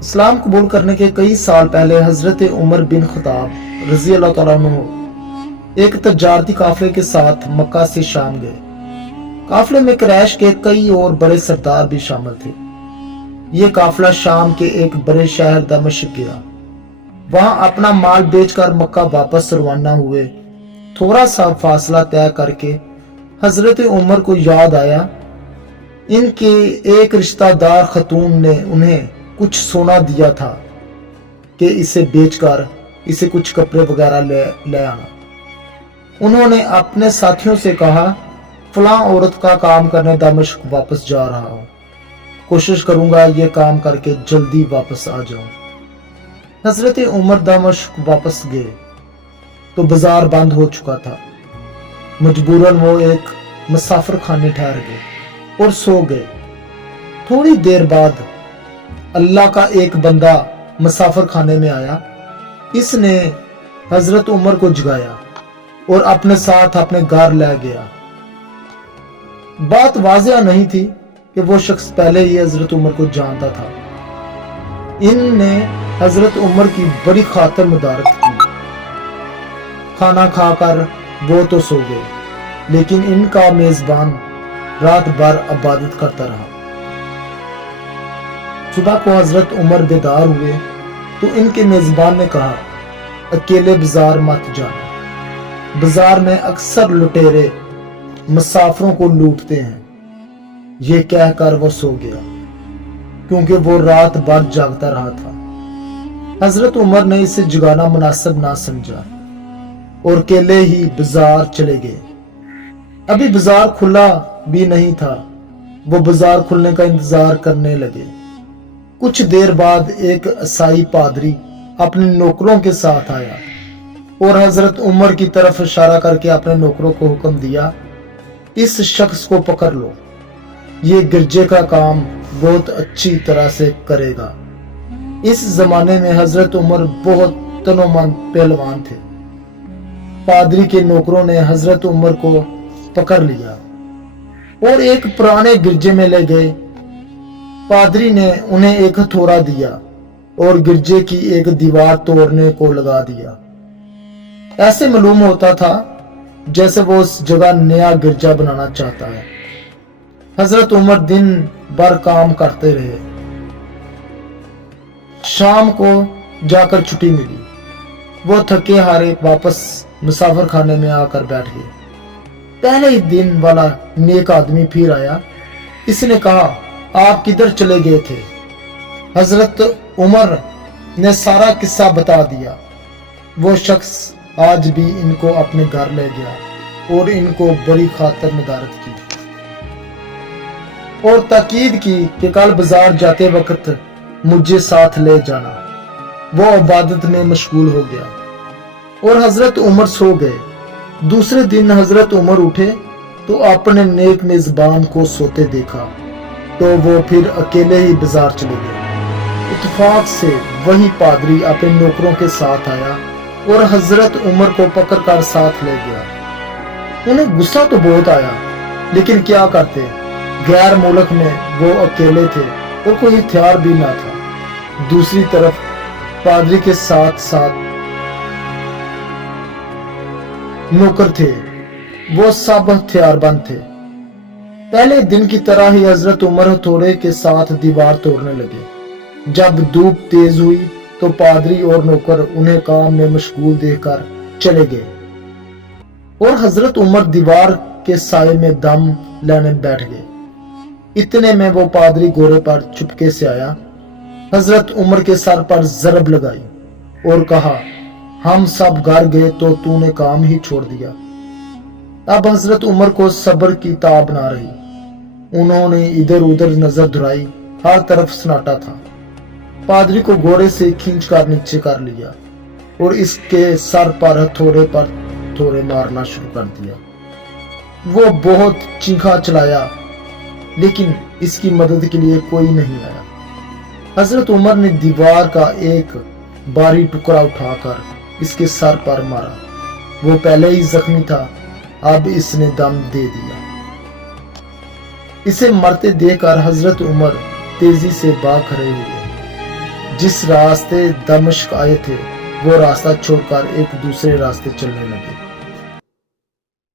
اسلام قبول کرنے کے کئی سال پہلے حضرت عمر بن خطاب رضی اللہ تعالیٰ عنہ ایک تجارتی قافلے کے ساتھ مکہ سے شام گئے۔ قافلے میں قریش کے کئی اور بڑے سردار بھی شامل تھے۔ یہ قافلہ شام کے ایک بڑے شہر دمشق گیا۔ وہاں اپنا مال بیچ کر مکہ واپس روانہ ہوئے۔ تھوڑا سا فاصلہ طے کر کے حضرت عمر کو یاد آیا ان کے ایک رشتہ دار خاتون نے انہیں کچھ سونا دیا تھا کہ اسے بیچ کر اسے کچھ کپڑے وغیرہ لے آنا۔ انہوں نے اپنے ساتھیوں سے کہا، فلاں عورت کا کام کرنے دمشق واپس جا رہا ہوں، کوشش کروں گا یہ کام کر کے جلدی واپس آ جاؤں۔ حضرت عمر دمشق واپس گئے تو بازار بند ہو چکا تھا۔ مجبوراً وہ ایک مسافر خانے ٹھہر گئے اور سو گئے۔ تھوڑی دیر بعد اللہ کا ایک بندہ مسافر خانے میں آیا۔ اس نے حضرت عمر کو جگایا اور اپنے ساتھ اپنے گھر لے گیا۔ بات واضح نہیں تھی کہ وہ شخص پہلے ہی حضرت عمر کو جانتا تھا۔ ان نے حضرت عمر کی بڑی خاطر مدارت کی۔ کھانا کھا کر وہ تو سو گئے، لیکن ان کا میزبان رات بھر عبادت کرتا رہا۔ صبح کو حضرت عمر بیدار ہوئے تو ان کے میزبان نے کہا، اکیلے بازار مت جانا، بازار میں اکثر لٹیرے مسافروں کو لوٹتے ہیں۔ یہ کہہ کر وہ سو گیا، کیونکہ وہ رات بھر جاگتا رہا تھا۔ حضرت عمر نے اسے جگانا مناسب نہ سمجھا اور اکیلے ہی بازار چلے گئے۔ ابھی بازار کھلا بھی نہیں تھا، وہ بازار کھلنے کا انتظار کرنے لگے۔ کچھ دیر بعد ایک عیسائی پادری اپنے نوکروں کے ساتھ آیا اور حضرت عمر کی طرف اشارہ کر کے اپنے نوکروں کو حکم دیا، اس شخص کو پکڑ لو، یہ گرجے کا کام بہت اچھی طرح سے کرے گا۔ اس زمانے میں حضرت عمر بہت تنومند پہلوان تھے۔ پادری کے نوکروں نے حضرت عمر کو پکڑ لیا اور ایک پرانے گرجے میں لے گئے۔ پادری نے انہیں ایک ہتھوڑا دیا اور گرجے کی ایک دیوار توڑنے کو لگا دیا۔ ایسے معلوم ہوتا تھا جیسے وہ اس جگہ نیا گرجا بنانا چاہتا ہے۔ حضرت عمر دن بھر کام کرتے رہے۔ شام کو جا کر چھٹی ملی۔ وہ تھکے ہارے واپس مسافر خانے میں آ کر بیٹھ گئے۔ پہلے ہی دن والا نیک آدمی پھر آیا۔ اس نے کہا، آپ کدھر چلے گئے تھے؟ حضرت عمر نے سارا قصہ بتا دیا۔ وہ شخص آج بھی ان کو اپنے گھر لے گیا اور ان کو بڑی خاطر مدارت کی اور تاکید کی کہ کل بازار جاتے وقت مجھے ساتھ لے جانا۔ وہ عبادت میں مشغول ہو گیا اور حضرت عمر سو گئے۔ دوسرے دن حضرت عمر اٹھے تو اپنے نیک میزبان کو سوتے دیکھا تو وہ پھر اکیلے ہی بازار چلے گئے۔ اتفاق سے وہی پادری اپنے نوکروں کے ساتھ آیا اور حضرت عمر کو پکڑ کر ساتھ لے گیا۔ انہیں غصہ تو بہت آیا، لیکن کیا کرتے، غیر ملک میں وہ اکیلے تھے اور کوئی ہتھیار بھی نہ تھا۔ دوسری طرف پادری کے ساتھ ساتھ نوکر تھے، وہ سب ہتھیار بند تھے۔ پہلے دن کی طرح ہی حضرت عمر ہتھوڑے کے ساتھ دیوار توڑنے لگے۔ جب دھوپ تیز ہوئی تو پادری اور نوکر انہیں کام میں مشغول دیکھ کر چلے گئے اور حضرت عمر دیوار کے سائے میں دم لینے بیٹھ گئے۔ اتنے میں وہ پادری گھوڑے پر چپکے سے آیا، حضرت عمر کے سر پر ضرب لگائی اور کہا، ہم سب گھر گئے تو نے کام ہی چھوڑ دیا۔ اب حضرت عمر کو صبر کی تاب نہ رہی۔ انہوں نے ادھر ادھر نظر دھرائی، ہر طرف سناٹا تھا۔ پادری کو گھوڑے سے کھینچ کر نیچے کر لیا اور اس کے سر پر ہتھوڑے مارنا شروع کر دیا۔ وہ بہت چیخا چلایا، لیکن اس کی مدد کے لیے کوئی نہیں آیا۔ حضرت عمر نے دیوار کا ایک بھاری ٹکڑا اٹھا کر اس کے سر پر مارا۔ وہ پہلے ہی زخمی تھا، اب اس نے دم دے دیا۔ اسے مرتے دیکھ کر حضرت عمر تیزی سے بھاگ کھڑے ہوئے۔ جس راستے دمشق آئے تھے وہ راستہ چھوڑ کر ایک دوسرے راستے چلنے لگے۔